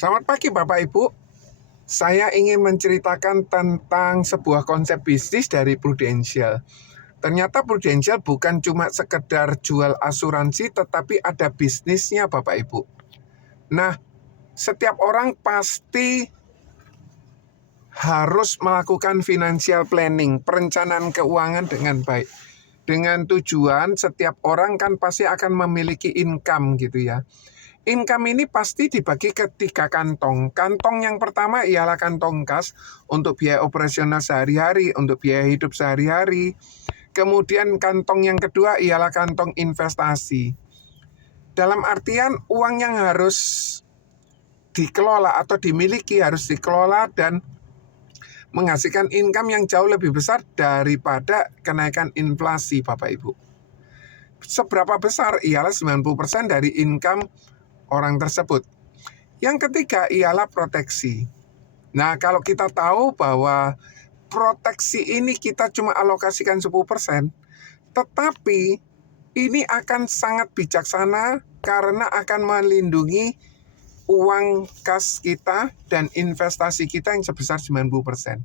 Selamat pagi Bapak Ibu. Saya ingin menceritakan tentang sebuah konsep bisnis dari Prudential. Ternyata Prudential bukan cuma sekedar jual asuransi, tetapi ada bisnisnya Bapak Ibu. Nah, setiap orang pasti harus melakukan financial planning, perencanaan keuangan dengan baik. Dengan tujuan setiap orang kan pasti akan memiliki income gitu ya. Income ini pasti dibagi ke 3 kantong. Kantong yang pertama ialah kantong kas untuk biaya operasional sehari-hari, untuk biaya hidup sehari-hari. Kemudian kantong yang kedua ialah kantong investasi. Dalam artian uang yang harus dikelola atau dimiliki harus dikelola dan menghasilkan income yang jauh lebih besar daripada kenaikan inflasi Bapak Ibu. Seberapa besar? Ialah 90% dari income orang tersebut. Yang ketiga ialah proteksi. Nah, kalau kita tahu bahwa proteksi ini kita cuma alokasikan 10%, tetapi ini akan sangat bijaksana karena akan melindungi uang kas kita dan investasi kita yang sebesar 90%.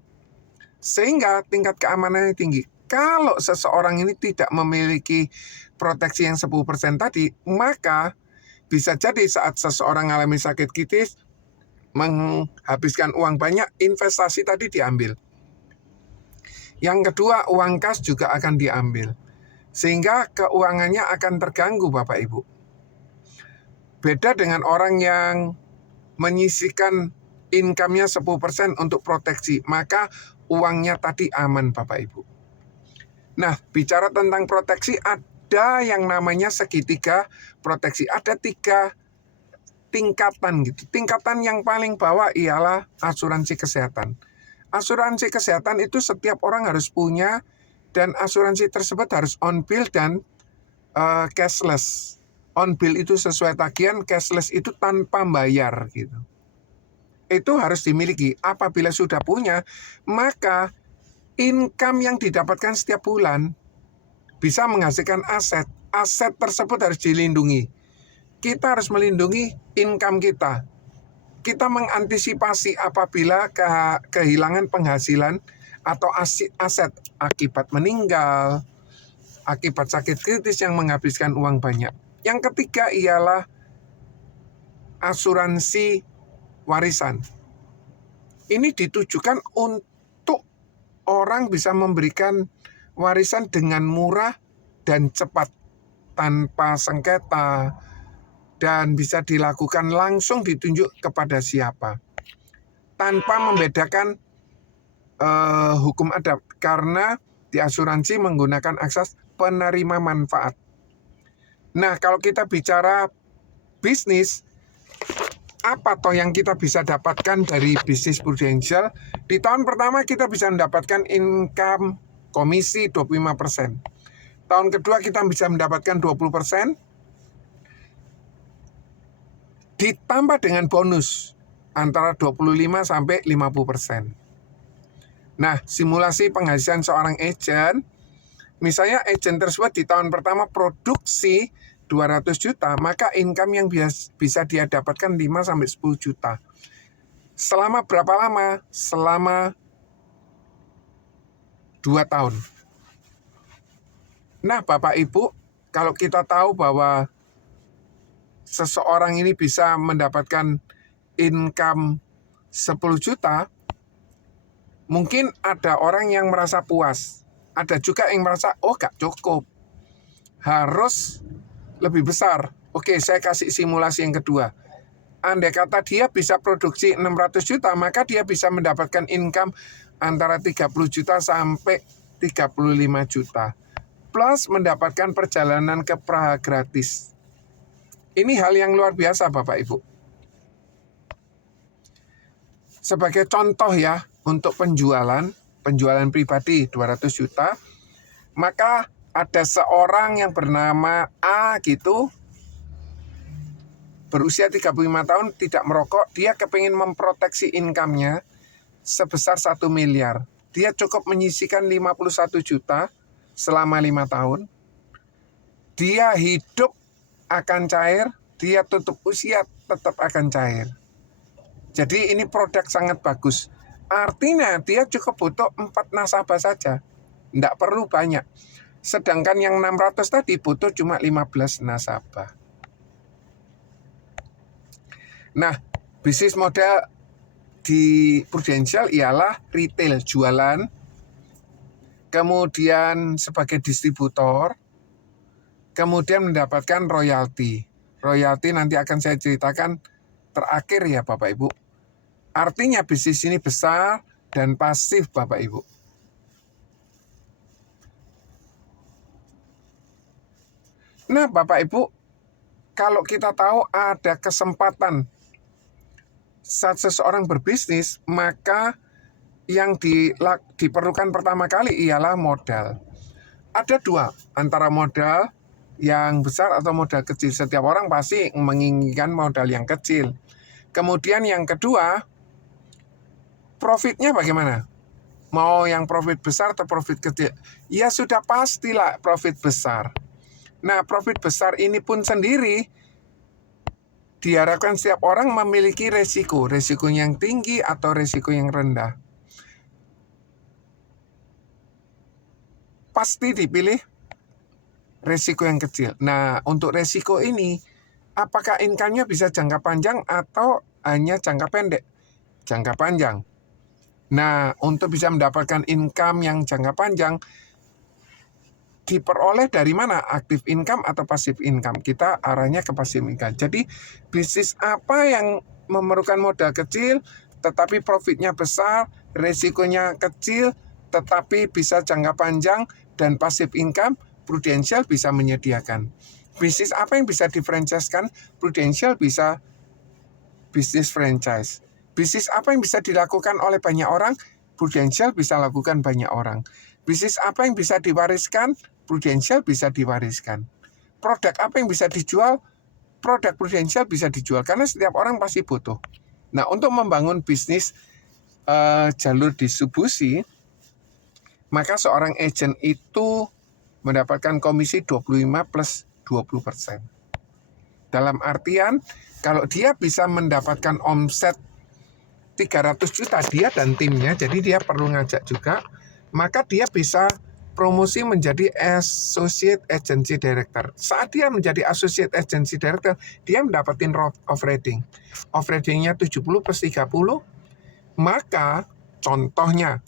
Sehingga tingkat keamanannya tinggi. Kalau seseorang ini tidak memiliki proteksi yang 10% tadi, maka bisa jadi saat seseorang mengalami sakit kritis, menghabiskan uang banyak, investasi tadi diambil. Yang kedua, uang kas juga akan diambil. Sehingga keuangannya akan terganggu Bapak Ibu. Beda dengan orang yang menyisihkan income-nya 10% untuk proteksi, maka uangnya tadi aman Bapak Ibu. Nah, bicara tentang proteksi, ada yang namanya segitiga proteksi. Ada 3 tingkatan gitu. Tingkatan yang paling bawah ialah asuransi kesehatan. Asuransi kesehatan itu setiap orang harus punya, dan asuransi tersebut harus on bill dan cashless. On bill itu sesuai tagihan, cashless itu tanpa bayar gitu. Itu harus dimiliki. Apabila sudah punya, maka income yang didapatkan setiap bulan bisa menghasilkan aset. Aset tersebut harus dilindungi. Kita harus melindungi income kita. Kita mengantisipasi apabila kehilangan penghasilan atau aset akibat meninggal, akibat sakit kritis yang menghabiskan uang banyak. Yang ketiga ialah asuransi warisan. Ini ditujukan untuk orang bisa memberikan warisan dengan murah dan cepat, tanpa sengketa, dan bisa dilakukan langsung ditunjuk kepada siapa, tanpa membedakan hukum adat, karena di asuransi menggunakan asas penerima manfaat. Nah, kalau kita bicara bisnis, apa toh yang kita bisa dapatkan dari bisnis Prudential? Di tahun pertama kita bisa mendapatkan income komisi 25%. Tahun kedua kita bisa mendapatkan 20%, ditambah dengan bonus antara 25 sampai 50%. Nah, simulasi penghasilan seorang agent, misalnya agent tersebut di tahun pertama produksi 200 juta, maka income yang bisa dia dapatkan 5 sampai 10 juta. Selama berapa lama? Selama 2 tahun. Nah, Bapak Ibu, kalau kita tahu bahwa seseorang ini bisa mendapatkan income 10 juta, mungkin ada orang yang merasa puas. Ada juga yang merasa, oh gak cukup, harus lebih besar. Oke, saya kasih simulasi yang kedua. Andai kata dia bisa produksi 600 juta, maka dia bisa mendapatkan income antara 30 juta sampai 35 juta. Plus mendapatkan perjalanan ke Praha gratis. Ini hal yang luar biasa Bapak Ibu. Sebagai contoh ya, untuk penjualan pribadi 200 juta, maka ada seorang yang bernama A gitu, berusia 35 tahun, tidak merokok, dia kepingin memproteksi income-nya sebesar 1 miliar. Dia cukup menyisihkan 51 juta selama 5 tahun. Dia hidup akan cair, dia tutup usia tetap akan cair. Jadi ini produk sangat bagus. Artinya dia cukup butuh 4 nasabah saja. Tidak perlu banyak. Sedangkan yang 600 tadi butuh cuma 15 nasabah. Nah, bisnis model di Prudential ialah retail, jualan, kemudian sebagai distributor, kemudian mendapatkan royalti. Royalti nanti akan saya ceritakan terakhir ya Bapak Ibu. Artinya bisnis ini besar dan pasif Bapak Ibu. Nah Bapak Ibu, kalau kita tahu ada kesempatan saat seseorang berbisnis, maka yang diperlukan pertama kali ialah modal. Ada dua, antara modal yang besar atau modal kecil. Setiap orang pasti menginginkan modal yang kecil. Kemudian yang kedua, profitnya bagaimana? Mau yang profit besar atau profit kecil? Ya sudah pastilah profit besar. Nah, profit besar ini pun sendiri diharapkan setiap orang memiliki resiko yang tinggi atau resiko yang rendah. Pasti dipilih resiko yang kecil. Nah, untuk resiko ini, apakah income-nya bisa jangka panjang atau hanya jangka pendek? Jangka panjang. Nah, untuk bisa mendapatkan income yang jangka panjang, diperoleh dari mana? Aktif income atau pasif income? Kita arahnya ke pasif income. Jadi, bisnis apa yang memerlukan modal kecil, tetapi profitnya besar, resikonya kecil, tetapi bisa jangka panjang, dan pasif income, Prudential bisa menyediakan. Bisnis apa yang bisa di-franchise-kan? Prudential bisa bisnis franchise. Bisnis apa yang bisa dilakukan oleh banyak orang? Prudential bisa lakukan banyak orang. Bisnis apa yang bisa diwariskan? Prudential bisa diwariskan. Produk apa yang bisa dijual? Produk Prudential bisa dijual karena setiap orang pasti butuh. Nah, untuk membangun bisnis jalur distribusi, maka seorang agent itu mendapatkan komisi 25 plus 20%. Dalam artian, kalau dia bisa mendapatkan omset 300 juta, dia dan timnya, jadi dia perlu ngajak juga, maka dia bisa promosi menjadi Associate Agency Director. Saat dia menjadi Associate Agency Director, dia mendapatkan off-rating. Off-ratingnya 70 plus 30, maka contohnya,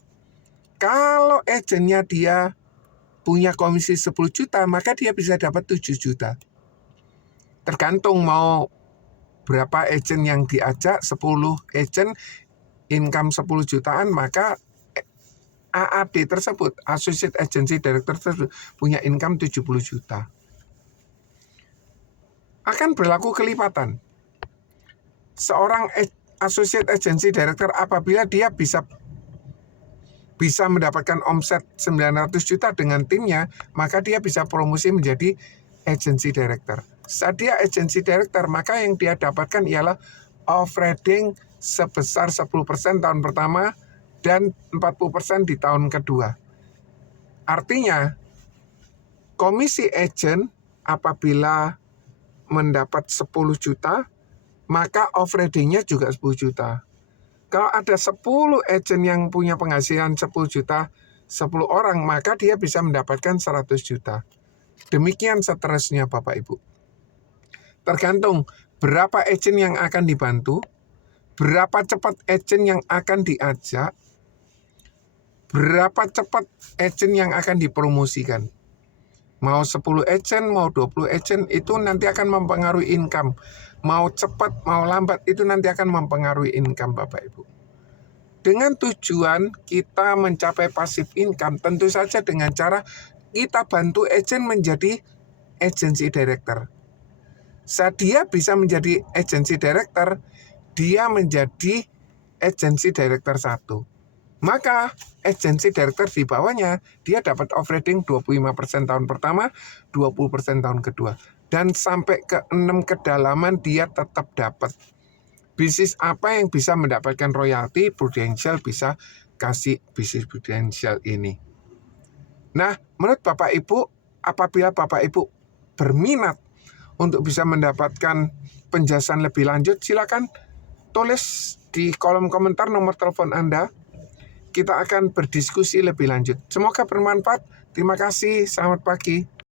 kalau agennya dia punya komisi 10 juta, maka dia bisa dapat 7 juta. Tergantung mau berapa agent yang diajak, 10 agent, income 10 jutaan, maka AAD tersebut, Associate Agency Director tersebut, punya income 70 juta. Akan berlaku kelipatan. Seorang Associate Agency Director apabila dia bisa mendapatkan omset 900 juta dengan timnya, maka dia bisa promosi menjadi Agency Director. Saat dia Agency Director, maka yang dia dapatkan ialah off-rating sebesar 10% tahun pertama dan 40% di tahun kedua. Artinya, komisi agent apabila mendapat 10 juta, maka off-ratingnya juga 10 juta. Kalau ada 10 agent yang punya penghasilan 10 juta, 10 orang, maka dia bisa mendapatkan 100 juta. Demikian seterusnya Bapak Ibu. Tergantung berapa agent yang akan dibantu, berapa cepat agent yang akan diajak, berapa cepat agent yang akan dipromosikan. Mau 10 agent, mau 20 agent, itu nanti akan mempengaruhi income. Mau cepat, mau lambat, itu nanti akan mempengaruhi income Bapak Ibu. Dengan tujuan kita mencapai passive income, tentu saja dengan cara kita bantu agent menjadi agency director. Saat dia bisa menjadi agency director, dia menjadi agency director 1. Maka agency director di bawahnya, dia dapat off-rating 25% tahun pertama, 20% tahun kedua. Dan sampai ke 6 kedalaman dia tetap dapat. Bisnis apa yang bisa mendapatkan royalti, Prudential bisa kasih bisnis Prudential ini. Nah, menurut Bapak Ibu, apabila Bapak Ibu berminat untuk bisa mendapatkan penjelasan lebih lanjut, silakan tulis di kolom komentar nomor telepon Anda. Kita akan berdiskusi lebih lanjut. Semoga bermanfaat. Terima kasih. Selamat pagi.